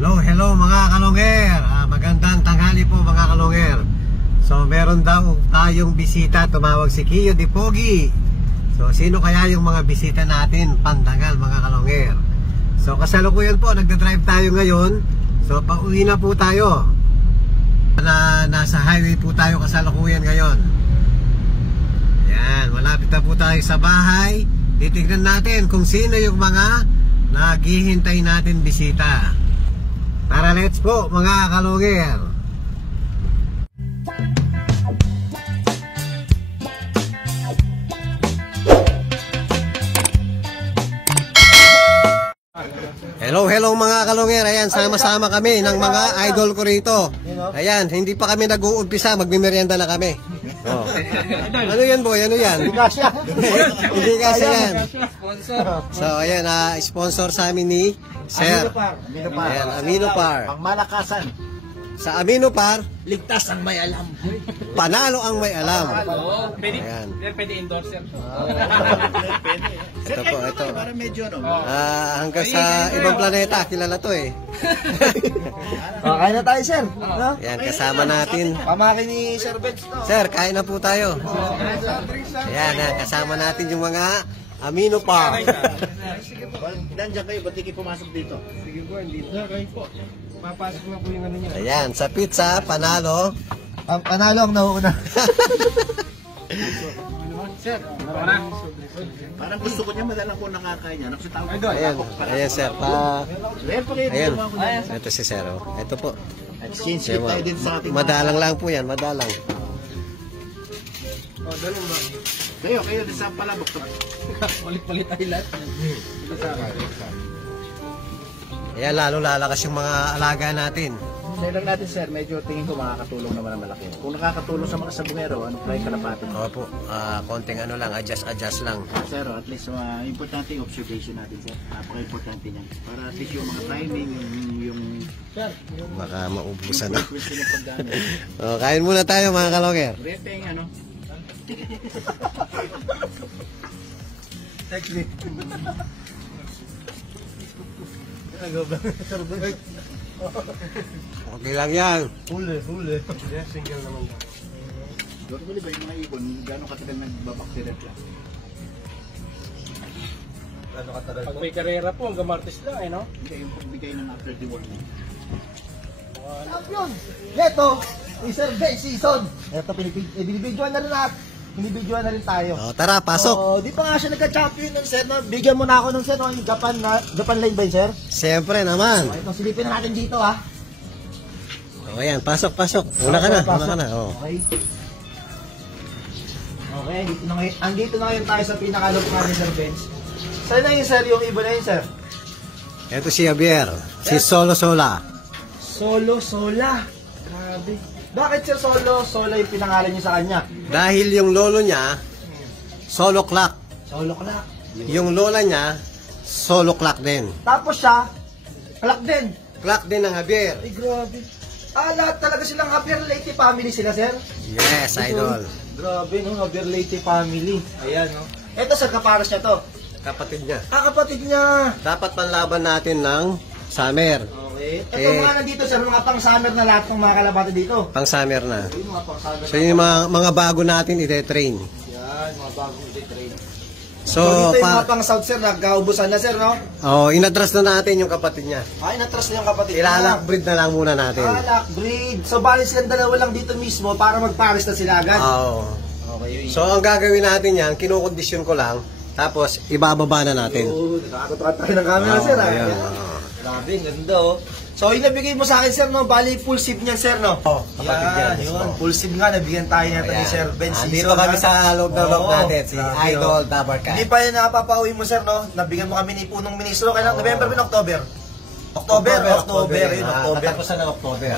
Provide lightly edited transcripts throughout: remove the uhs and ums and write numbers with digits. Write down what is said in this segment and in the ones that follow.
Hello mga kalongger. Magandang tanghali po mga kalongger. So meron daw tayong bisita, tumawag si Kiyo Di Pogi. So sino kaya yung mga bisita natin pandangal mga kalongger? So kasalukuyan po, nagdadrive tayo ngayon. So pauwi na po tayo. Nasa highway po tayo kasalukuyan ngayon. Yan, malapit na po tayo sa bahay. Titignan natin kung sino yung mga naghihintay natin bisita. Tara, let's po mga kalongger. Hello mga kalongger. Ayan, sama-sama kami ng mga idol ko rito. Ayan, hindi pa kami nag-uumpisa, magmimerienda na kami. Oh. Ano yan boy? Ano yan? Hindi kasya. Hindi kasya yan. So ayan, sponsor sa amin ni Sir Aminopar. Pangmalakasan. Sa Aminopar, Ligtas ang may alam. panalo ang may alam. Pwede endorser. Ito po, ito. Para medyo Hanggang sa ibang planeta, kilala to eh. kain na tayo, sir. Yan, kasama natin. Pamakin ni Sir Benz. Sir, kain na po tayo. Ayan, kasama natin yung mga Aminopar. Nandiyan kayo, ba't hindi pumasok dito? Sige po, dito. Kayo po. Papasok na po yung ano niya. Ayan, sa pizza, panalo. Ang panalo ang nauuna. Sir, Parang gusto ko niya madala ko nakakain niya. Ayan, ayan sir. Ayan, ito si Sir. Ito po. Exchange gift tayo din sa ating Madalang lang po yan, madalang. dalong ba? Kayo din sa palabok. Palit-palit tayo lahat. Ayan, lalo lalakas yung mga alaga natin. Share lang natin, sir. Medyo tingin ko makakatulong naman ang malaki. Kung nakakatulong sa mga sabungero, ano try kalapati? Opo, konting ano lang, adjust lang. Sir, at least importante yung observation natin, sir. Napaka-importante niyan. Para at least yung mga timing, yung Baka maubusan na. Kain muna tayo mga kalongger. Repeng, ano? Technique. Okay lang yan. Huli. Single naman daw. Normally ba yung mga ibon, gano'ng katagal nagbabakteria lang? Gano'ng katagal? Pag may karera po, hanggang Martes lang eh, no? Hindi, yung pagbigay ng after the war. Champion! Ito, Sir Benz season. Ito, binibidyoan na rin natin. Binibidyoan na rin tayo. Tara, pasok. Di pa nga siya nagka-champion ng sir. No? Bigyan mo na ako ng sir. No? Yung Japan line ba yun, sir? Siyempre naman. Ito, silipin na natin dito, ha? Ayan, pasok. Una ka na. Oh. Okay. Okay, dito na ngayon tayo sa pinakalog namin, Sir Benz. Saan na yun, sir? Yung iba na yun, sir? Ito si Javier. Si Solo Sola. Solo Sola. Grabe. Bakit sir Sola yung pinangalan niyo sa kanya? Dahil yung lolo niya, solo clock. Solo clock. Yung lola niya, solo clock din. Tapos siya, clock din. Clock din ng Javier. Ay, grabe. Lahat talaga silang Javier Leyte family sila, sir? Yes, idol. Grabe, no? Javier Leyte family. Ayan, no? Ito, sir, kaparas niya to. Kapatid niya. Kapatid niya. Dapat panlaban natin ng summer. Okay. Ito mga nandito, sir, mga pang-summer na lahat ng mga kalabate dito. Pang summer na. Yung mga pang-summer. So yung mga bago natin ite-train. Yan, mga bagong i-train. So dito yung mga pang-south, sir, nagkaubusan na, sir, no? inatras na natin yung kapatid niya. Ay, natras na yung kapatid niya. Ilalakbreed na lang muna natin. Lockbreed. So, bali silang dalawa lang dito mismo para magpares na sila agad. Oo. Okay. So ang gagawin natin yan, kinokondisyon ko lang, tapos ibababa na natin. Nakakatukad tayo ng camera, sir. Ayan. Grabe, ganda, oh. So, yung nabigay mo sa akin, sir, no? Bali, full sip niyan, sir, no? Kapatid yan. Yun. Full sip nga, nabigyan tayo natin ni Sir Benz. Dito kami sa loob na loob natin, si Grabe, Idol oh. Dabarka. Hindi pa yun napapauwi mo, sir, no? Nabigyan mo kami ni Punong Ministro. Kailan? November ba? October? October. Yun, October. Katapusan ng October.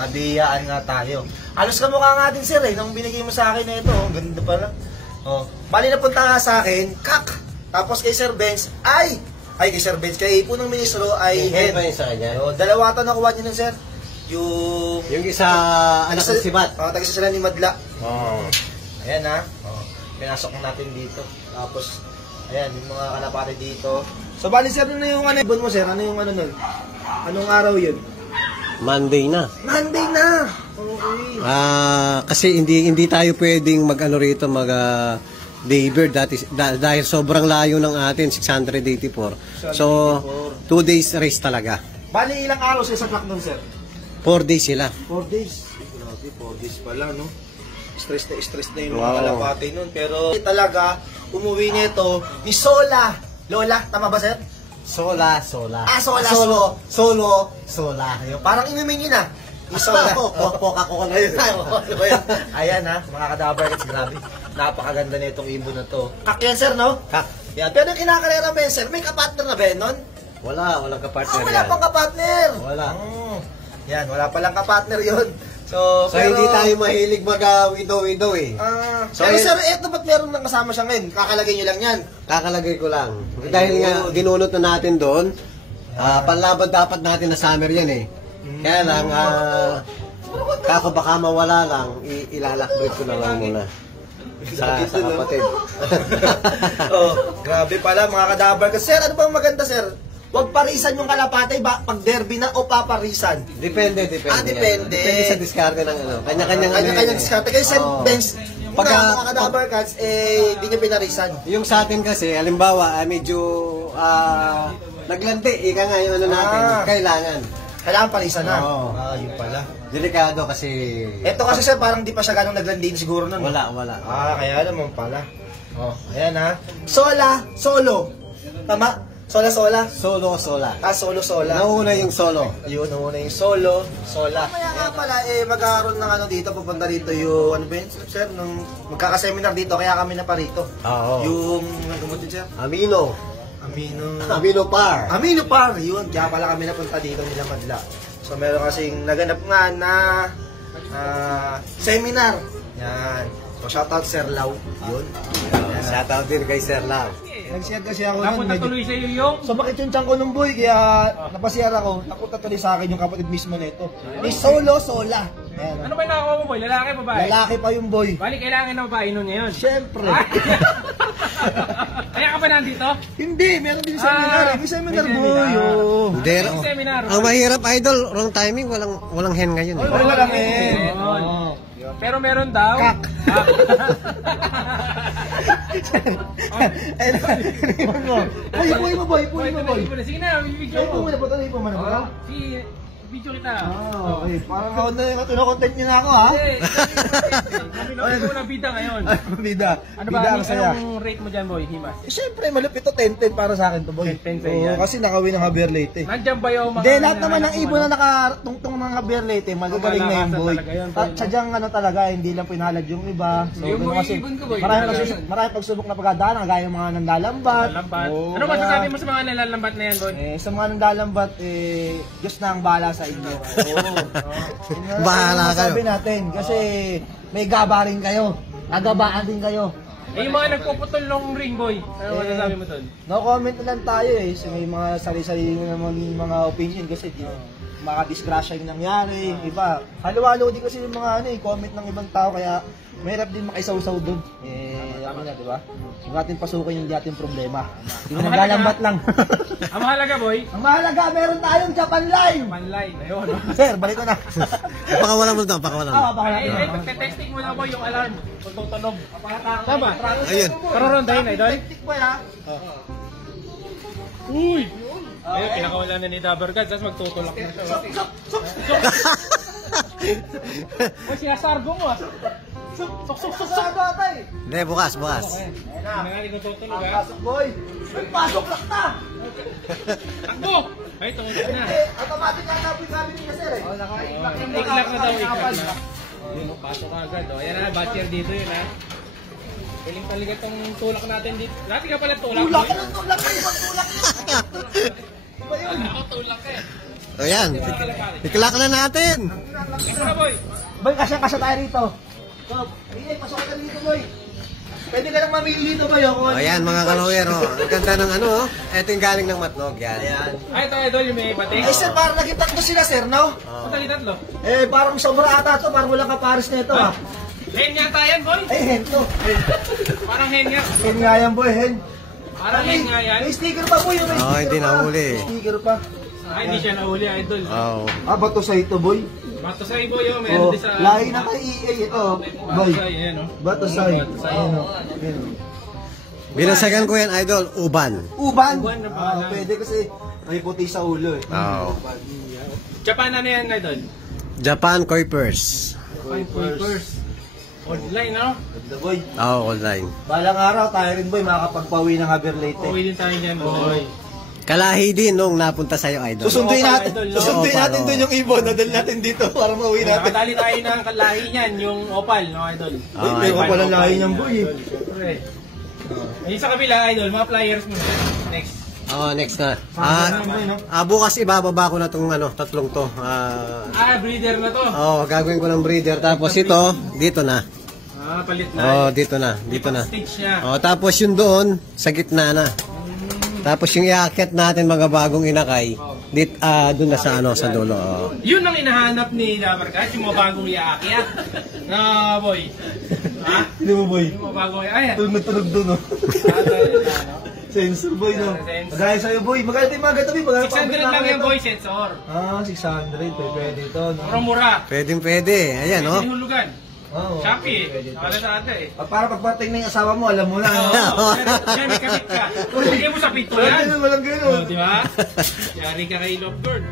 Nabiyaan nga tayo. Alos ka mukha nga din, sir, eh. Nung binigay mo sa akin na ito, oh. Ganda pala. Oh. Bali, napunta nga sa akin, kak! Tapos kay Sir Benz, kay Sir Benz, kay Punong Ministro ay head. Ba yun sa kanya? Dalawa ito nakuha niyo nun, sir. Yung isa, anak ng sibat. Taga sila ni Madla. Oo. Ayan, ha. Pinasok natin dito. Tapos, ayan, yung mga kalapate dito. So, bali, sir, ano yung ibon mo, sir? Ano yung ano nun? Anong araw yun? Monday na. Monday na! Okay. Kasi hindi tayo pwedeng mag-ano rito, Daybird dahil sobrang layo ng atin, 684. So, 2 days race talaga. Bali, ilang araw sa isang clock nun, sir? 4 days sila. 4 days. Grabe, 4 days pala, no? Stress na yung Wow. mga kalapati nun. Pero talaga, umuwi nito ni Sola. Lola, tama ba, sir? Sola. Ah, Sola. Sola. Parang inumin yun, ah. Ni Sola. Poka ko na yun. Ayan, ha, mga kadabar. Grabe. Napakaganda na itong ibon na to. Kak yan, sir, no? Kak. Yan. Pero yung kinakarera mo yan, sir, may kapartner na ba yun nun? Walang kapartner Wala yan. pang kapartner. Wala. Yan, wala palang kapartner yun. So, So, hindi tayo mahilig mag-widow eh. So, pero yun- sir, eto ba't meron nang kasama siya ngayon? Kakalagay nyo lang yan. Kakalagay ko lang. Dahil nga, ginunot na natin doon, panlaban dapat natin na summer yan eh. Kaya lang, kako baka mawala lang, ilalakbit ko na lang muna. Sa kapatid. Grabe pala mga kadabar. Sir, ano bang maganda, sir? Huwag parisan yung kalapate pag derby na o paparisan. Depende. Depende. Depende sa diskarte ng ano. Kanya-kanyang diskarte. Kaya sir, Oo. bench, Pagka- mga kadabar cats, di nyo pinarisan. Yung sa atin kasi, halimbawa, medyo naglante, ika nga yung ano natin, kailangan. Kailangan parisan na. Oo. Yun pala. Delikado kasi Ito kasi sir, parang di pa siya ganong naglandin siguro nun. wala. Kaya naman pala. Ayan ha. Solo. Tama? Sola. Sola. Solo. Nauna yung solo. Yun, nauna yung sola. Kaya nga pala, magkakaroon ng ano dito, pupunta rito yung, ano ba yun, sir, nung magkakaseminar dito, kaya kami na pa rito. Oo. Yung, nagumot yun, sir? Amino Par. Amino Par, yun. Kaya pala kami napunta dito nila Madla. So, meron kasing naganap nga na seminar. Yan. So, shoutout Sir Lau. Yun. Shoutout din kay Sir Lau. Nag-share kasi ako Napunta tuloy sa iyo yung... Sumakit yung tiyan ko nung boy, kaya napasiyar ako. Napunta tuloy sa akin yung kapatid mismo nito. Ni Sola. Ayan. Ano ba yung nakakuha mo, boy? Lalaki, babae? Lalaki pa yung boy. Bali, kailangan na babae nun ngayon. Siyempre. Kaya ka pa nandito? Hindi, meron din seminar. May seminar may boy. seminar. Oh. Hindi. Yung seminar. Ang mahirap, idol, wrong timing, walang hen ngayon. Eh. Wala lang eh. Yun. Pero meron daw. Kak. Puy mo boy. Sige na, bibigyan Puy mo. mo na po, tuloy po man ako. Sige, video kita. Okay, parang ako na yung tinokontent niyo na ako ha. Kami lang ko ng bida ngayon. Bida. Ano ba, anong rate mo dyan, boy? Himas? Siyempre, malupit to 10-10 para sa akin to boy. 10-10 sa'yo yan. Kasi nakawin ng Javier Leyte. Nandiyan ba yung mga... Hindi, lahat naman ng ibon na nakatungtong ng Javier Leyte, magagaling na yung boy. Talaga yun, At sadyang ano talaga, hindi lang pinalad yung iba. So, Yung ganun mga kasi, ibon ko, boy. marami pagsubok na pagdadaanan, gaya yung mga nandalambat. Lambat. Oo, Ano kaya, masasabi mo sa mga nalalambat na yan, boy? sa mga nandalambat, Diyos na ang bahala sa inyo. Oo. Bahala kayo. Sabi natin, kasi may gabarin kayo. Nagabaan din kayo. Eh, yung mga nagpuputol ng ring, boy. Ano masasabi mo dun? No comment na lang tayo so may mga sarili-sarili naman mga opinion kasi maka-disgrasya yung nangyari, yung iba. Halo-halo din kasi yung mga comment ng ibang tao kaya mahirap din makisawsaw doon. Ano na, di ba? Huwag natin pasukin yung dating problema. Yung naglalambat lang. Ang mahalaga, boy. Ang mahalaga, meron tayong Japan Line! Manline. Ayun. Sir, balik ko na. Pakawala mo ito, pakawala mo. Ay, pagte-testing mo na, boy, yung alarm. Kung tutunog. Tama. Ayun. Karorondahin, idol. Teknik ba ya? Uy! Ayun, pinakawalan na ni Dabergad, tapos magtutulak na siya. Uy, sinasargo mo ah. Sok-sok-sok sa batay! Hindi, bukas. Nangali ko tutulog ah. Pasok boy! May pasok lang na! Takbo! Ay, tungkol na. Automatic na napoy kami niya sir eh. Iklak na daw, iklak na. Yun, pasok ka agad. Oh. Ayan na, batcher dito yun ha. Piling talaga itong tulak natin dito. Dati ka pala tulak. Tulak ka ng tulak ka! Ibang tulak na! Iba yun! Ako tulak ka eh. Ayan, iklak na natin. Kasi na boy. Boy, kasya tayo rito. So, pasok ka dito boy. Pwede ka lang mamili dito boy. Ayan, mga kaloyer, ang ganda ng ano, ito yung galing ng Matnog, yan. Ay, ito idol, yung may batik. Eh sir, parang naging tatlo sila sir, no? Ang tatlo. Parang sobra ata to, parang walang kapares na ito ah. Hen yata yan, boy. Hen to. Parang hen nga. Hen nga yan boy, hen. Parang hen nga yan. May sticker pa boy. Oo, hindi nahuli. May sticker pa. Ay, hindi siya nahuli, idol. Oh. Ah, bato sa ito, boy. Bato sa ibo yun, meron Oh, din sa... lahi na kay EA ito, boy. Bato sa yan, no? Bato sa ito. Ayan, oh. Ayan, oh. Binansagan ko yan, idol, uban. Uban. Uban na Ah, pala. pwede kasi may puti sa ulo eh. Oh. Japan ano yan, idol? Japan Kuipers. First. Online, no? Ganda, boy. Oh, online. Balang araw tayo rin, boy, makakapagpawi ng Haberlate. Pauwi din tayo dyan, boy. Kalahi din nung napunta sa'yo, idol. Susunduin Oo, natin, idol, no? susunduin Oo, natin oo. doon yung ibon, nadal natin dito para mauwi natin. Nakatali tayo ng kalahi niyan, yung opal, no, idol? Boy, may idol. kapal ang lahi niyang, boy. eh. Siyempre. Yung sa kabila, idol, mga flyers mo. Next. Oh, next na. Boy, no? Bukas ibababa ko na tong tatlong to. Breeder na to. Gagawin ko ng breeder. Tapos ito, dito na. Palit na. Oh, dito na. Dito na. Stage niya. Oh, tapos yung doon, sa gitna na. Tapos yung iakyat natin mga bagong inakay, doon na sa sa dulo. Oh. Yun ang inahanap ni Dabarkas, yung mga bagong iaakyat. Na, boy. Ha? Hindi mo, boy. Yung mga bagong iaakyat. Tunog doon, no? Sensor, boy, no? Sensor. Magaya sa'yo, boy. Magaya tayo mga gatabi. 600 lang yan, boy, sensor. Ah, 600. Pwede ito, no? Mura-mura. Pwede. Ayan, oh. Pwede hulugan. Oo. Shopee. Wala sa ate eh. Para pagpating ng asawa mo, alam mo na, no? Yan, may kabit ka. Hindi mo sa pinto Walang yan. ganun, walang ganun. Di ba? Yari ka kay Love Lord.